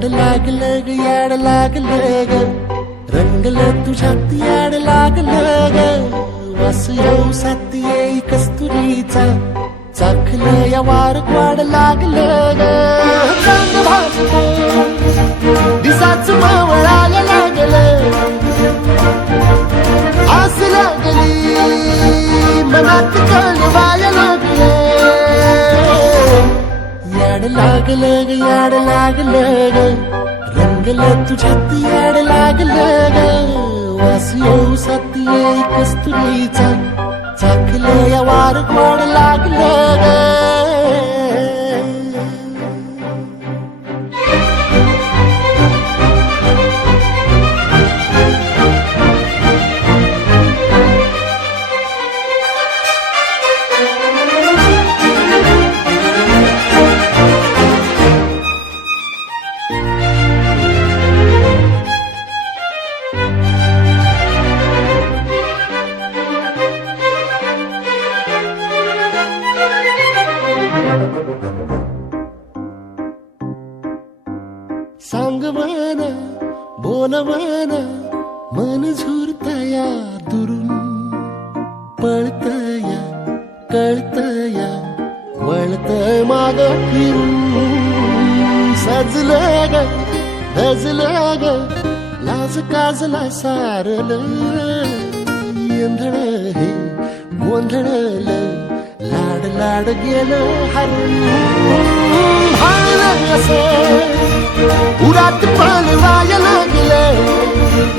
याड लागलं ग याड लागलं ग रंगलं तुझ्यात याड लागलं ग वास येऊ साथ येई कस्तुरीचा चाखलं या वार वाड लागलं ग चांद भाजलं दिसाच मावळायला लागलं आस लागली मनात कळवायला लागलं याड लागलं ग याड लागलं ग रंगलं तुझ्यात याड लागलं ग वास येऊ साथ येई कस्तुरीचा चाखलं या वार वाड लागलं ग सांगवाना बोलवाना मन झुरतया दुरून पळतया कळतया वळतय माग फिरून सजलं ग धजलं ग लाज काजला सारलं येंधळ हे गोंधळलं लाड लाड गेलं हरून भाळलं असं उरात पळवायला लागलं